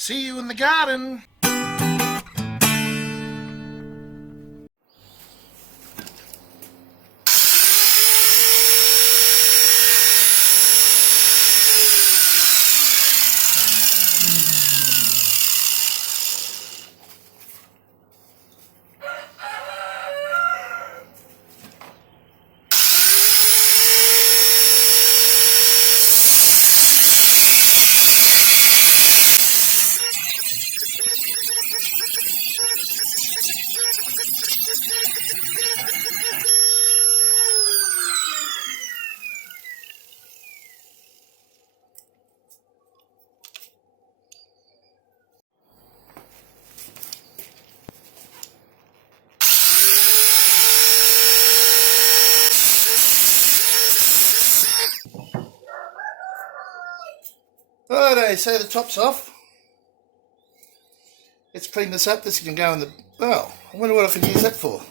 See you in the garden. Righto, so the top's off. Let's clean this up. This can go in the... Oh, I wonder what I can use that for.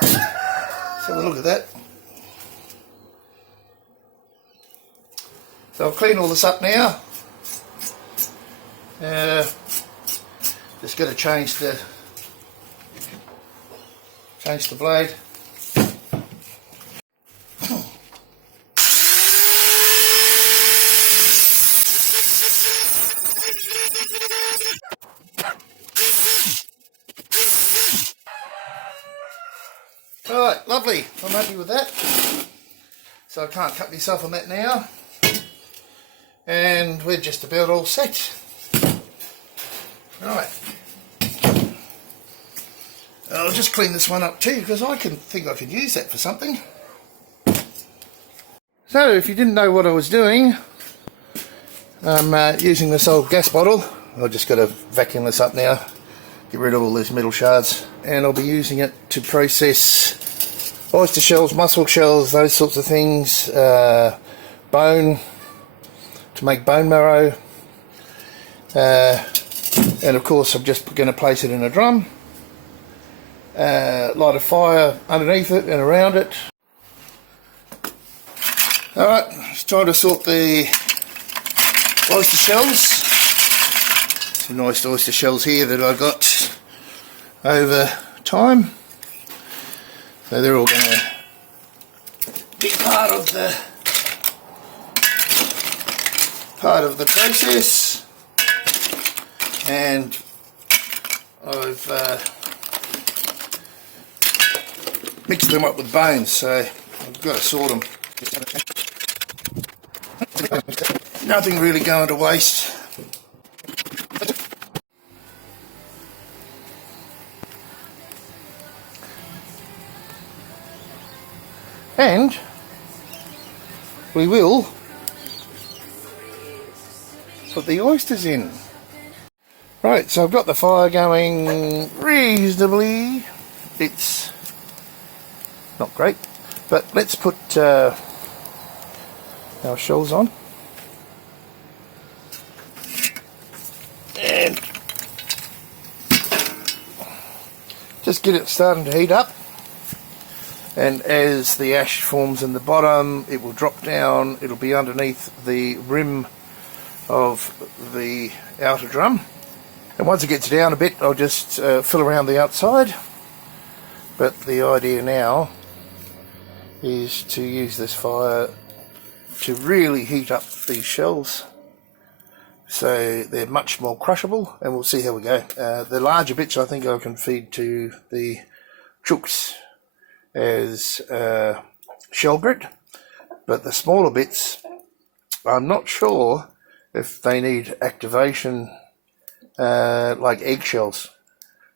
Let's have a look at that. So I'll clean all this up now. Just got to change the blade. Alright, lovely. I'm happy with that. So I can't cut myself on that now. And we're just about all set. Right. I'll just clean this one up too, because I think I can use that for something. So if you didn't know what I was doing, I'm using this old gas bottle. I've just got to vacuum this up now, get rid of all these metal shards, and I'll be using it to process oyster shells, mussel shells, those sorts of things, bone, to make bone marrow, and of course I'm just going to place it in a drum, light a fire underneath it and around it. Alright, it's time to sort the oyster shells. Some nice oyster shells here that I got over time. So they're all going to be part of the process, and I've mixed them up with bones, so I've got to sort them. Nothing really going to waste. And we will put the oysters in. Right, so I've got the fire going reasonably. It's not great, but let's put our shells on. And just get it starting to heat up. And as the ash forms in the bottom, it will drop down, it'll be underneath the rim of the outer drum. And once it gets down a bit, I'll just fill around the outside. But the idea now is to use this fire to really heat up these shells, so they're much more crushable, and we'll see how we go. The larger bits I think I can feed to the chooks as shell grit, but the smaller bits I'm not sure if they need activation like eggshells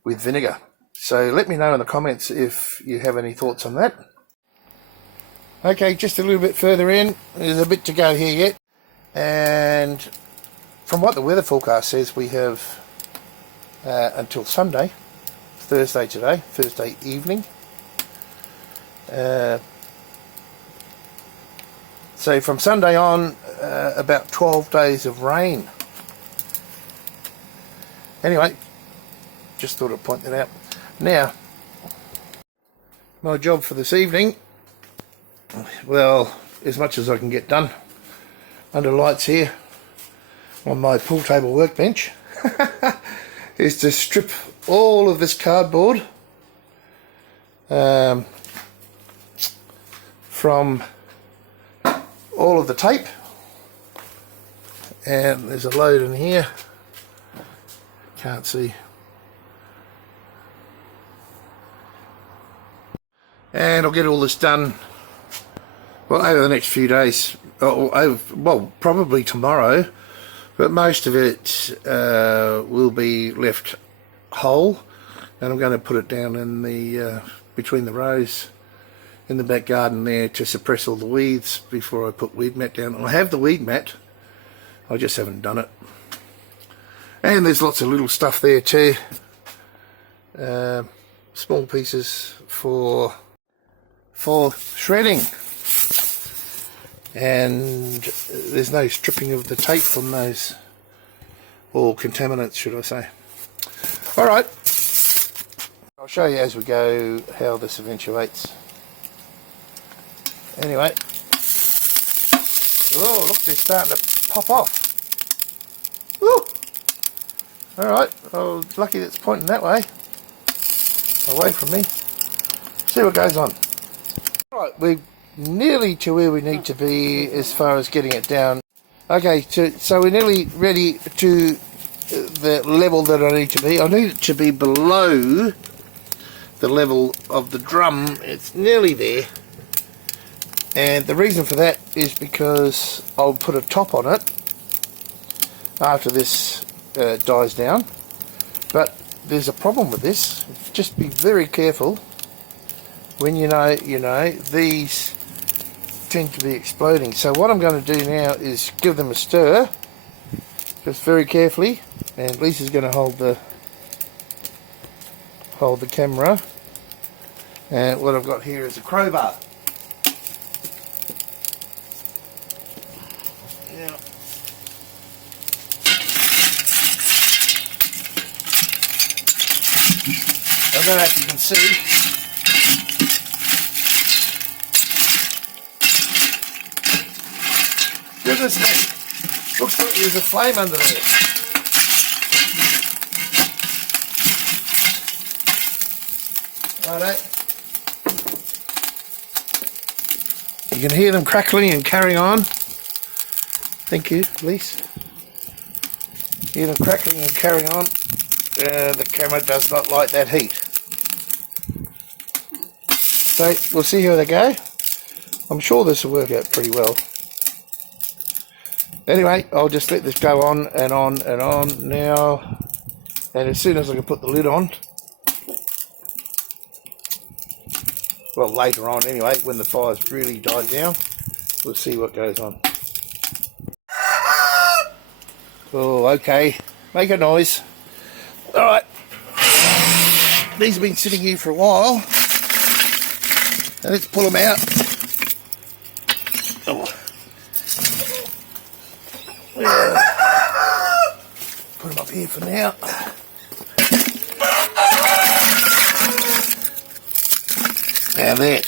with vinegar. So let me know in the comments if you have any thoughts on that. Okay, just a little bit further in, there's a bit to go here yet, and from what the weather forecast says, we have until Sunday, Thursday today, Thursday evening. So from Sunday on, about 12 days of rain. Anyway, just thought I'd point that out. Now, my job for this evening, well, as much as I can get done under lights here, on my pool table workbench is to strip all of this cardboard from all of the tape, and there's a load in here, can't see, and I'll get all this done well over the next few days, well probably tomorrow, but most of it will be left whole, and I'm going to put it down in the between the rows in the back garden there to suppress all the weeds before I put weed mat down. I have the weed mat, I just haven't done it. And there's lots of little stuff there too, small pieces for shredding, and there's no stripping of the tape on those, or contaminants should I say. Alright, I'll show you as we go how this eventuates. Anyway, oh look, they're starting to pop off. Woo! Alright, well lucky it's pointing that way, away from me. See what goes on. Right, we're nearly to where we need to be as far as getting it down. Okay, so we're nearly ready to the level that I need to be. I need it to be below the level of the drum. It's nearly there, and the reason for that is because I'll put a top on it after this dies down. But there's a problem with this. Just be very careful. When you know, these tend to be exploding. So what I'm going to do now is give them a stir, just very carefully, and Lisa's going to hold the camera. And what I've got here is a crowbar. Now, I don't know if you can see. Goodness me, looks like there's a flame under there. Righto. You can hear them crackling and carrying on. Thank you, Lise. Hear them crackling and carrying on. The camera does not like that heat. So we'll see how they go. I'm sure this will work out pretty well. Anyway, I'll just let this go on and on and on now, and as soon as I can put the lid on, well later on anyway, when the fire's really died down, we'll see what goes on. Oh, okay, make a noise. Alright, these have been sitting here for a while, and let's pull them out. Oh. Put them up here for now. Now they're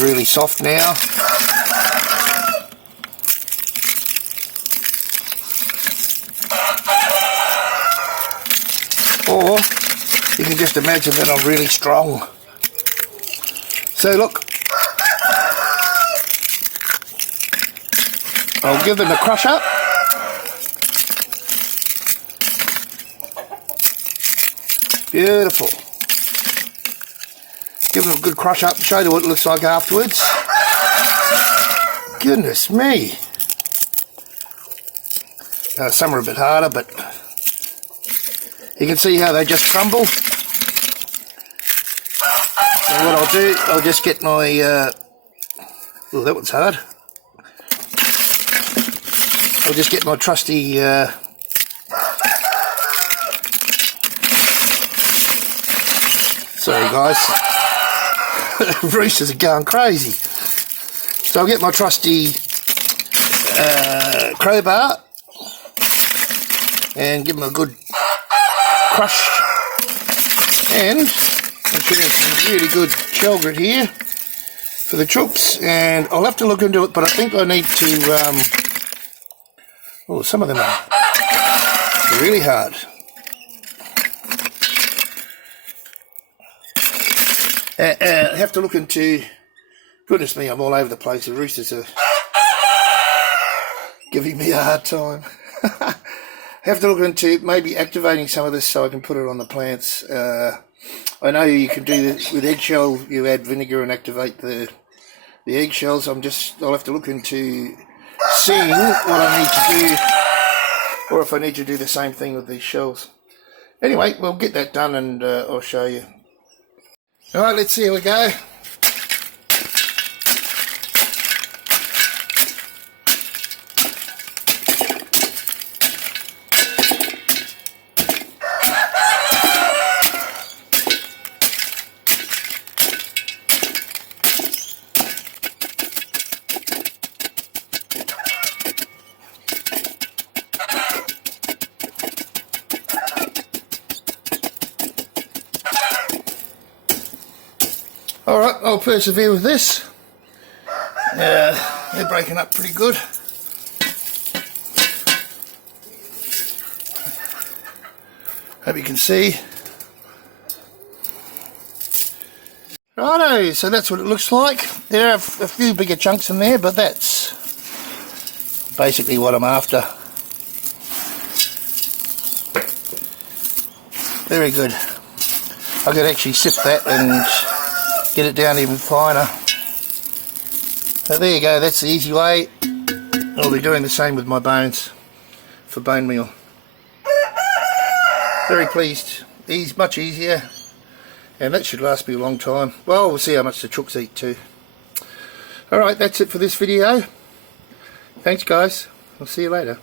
really soft now. Or you can just imagine that I'm really strong. So look, I'll give them a crush up. Beautiful. Give them a good crush up and show you what it looks like afterwards. Goodness me. Some are a bit harder, but you can see how they just crumble. And what I'll do, I'll just get my... oh, that one's hard. I'll just get my trusty sorry guys, roosters are going crazy. So I'll get my trusty crowbar and give them a good crush, and I should have some really good shell grit here for the chooks, and I'll have to look into it, but I think I need to Oh, some of them are really hard. I have to look into, goodness me, I'm all over the place. The roosters are giving me a hard time. I have to look into maybe activating some of this so I can put it on the plants. I know you can do this with eggshell. You add vinegar and activate the eggshells. I'll have to look into seeing what I need to do, or if I need to do the same thing with these shells. Anyway, we'll get that done and I'll show you. Alright, let's see how we go. Alright, I'll persevere with this. They're breaking up pretty good. Hope you can see. Righto, so that's what it looks like. There are a few bigger chunks in there, but that's basically what I'm after. Very good. I could actually sift that and get it down even finer. So there you go, that's the easy way. I'll be doing the same with my bones for bone meal. Very pleased. Much easier, and that should last me a long time. Well, we'll see how much the chooks eat too. Alright, that's it for this video. Thanks guys, I'll see you later.